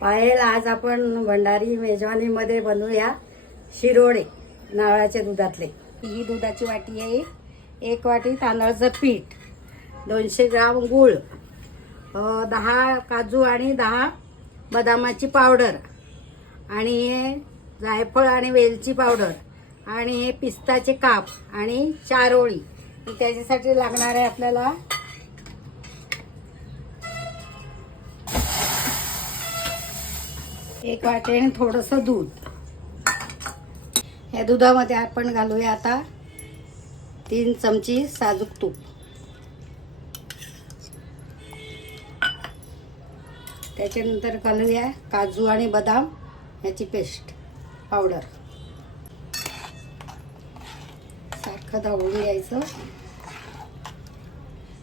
पायल आज आपण भंडारी मेजवानीमध्ये बनवूया शिरोळे नारळाच्या दुधातले. ही दुधाची वाटी आहे. एक वाटी तांदळाचं पीठ दोनशे ग्राम गूळ दहा काजू आणि दहा बदामाची पावडर आणि हे जायफळ आणि वेलची पावडर आणि हे पिस्ताचे काप आणि चारोळी. त्याच्यासाठी लागणार आहे आपल्याला एक वाटेन आणि थोडंसं दूध. या दुधामध्ये आपण घालूया आता तीन चमची साजूक तूप. त्याच्यानंतर घालूया काजू आणि बदाम याची पेस्ट पावडर. सारखं दाबून घ्यायचं.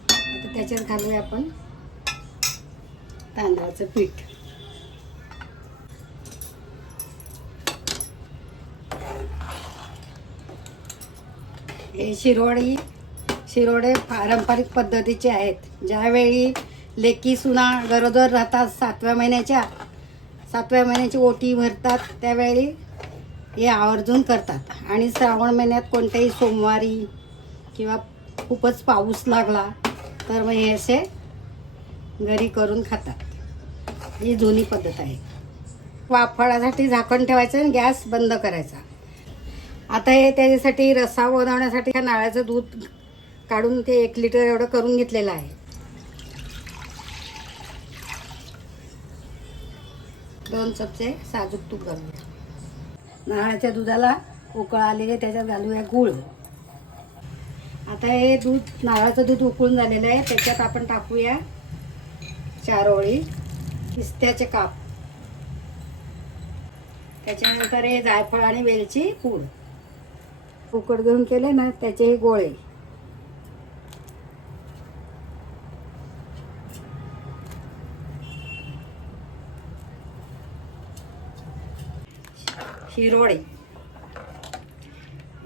आता त्याच्यात घालूया आपण तांदळाचं पीठ. हे शिरोडी शिरोडे पारंपरिक पद्धतीचे आहेत. ज्यावेळी लेकी सुना गरोदर राहतात सातव्या महिन्याच्या सातव्या महिन्याची ओटी भरतात त्यावेळी हे आवर्जून करतात. आणि श्रावण महिन्यात कोणत्याही सोमवारी किंवा खूपच पाऊस लागला तर मग हे असे घरी करून खातात. ही जुनी पद्धत आहे. वाफळासाठी झाकण ठेवायचं आणि गॅस बंद करायचा. आता हे त्याच्यासाठी रस्सा बनवण्यासाठी ह्या नाळ्याचं दूध काढून ते एक लिटर एवढं करून घेतलेलं आहे. दोन चमचे साजूक तूप घालूया नारळाच्या दुधाला उकळ आलेले त्याच्यात घालूया गूळ. आता हे दूध नारळाचं दूध उकळून झालेलं आहे. त्याच्यात आपण टाकूया चार ओळी पिस्त्याचे काप. त्याच्यानंतर हे जायफळ आणि वेलची पूड. उकड घेऊन केले ना त्याचे हे गोळे. हिरोळे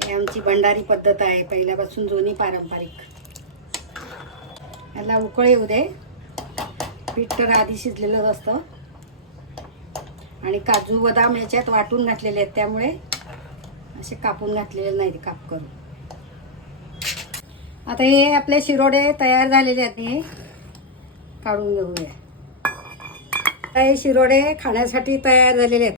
ही आमची भंडारी पद्धत आहे पहिल्यापासून जुनी पारंपरिक. याला उकळ येऊ दे. पीठ तर आधी शिजलेलंच असतं. आणि काजू बदाम याच्यात वाटून घातलेले आहेत त्यामुळे असे कापून घातलेले नाही काप करून. आता हे आपले शिरोडे तयार झालेले आहेत हे. काढून घेऊया. हे शिरोडे खाण्यासाठी तयार झालेले आहेत.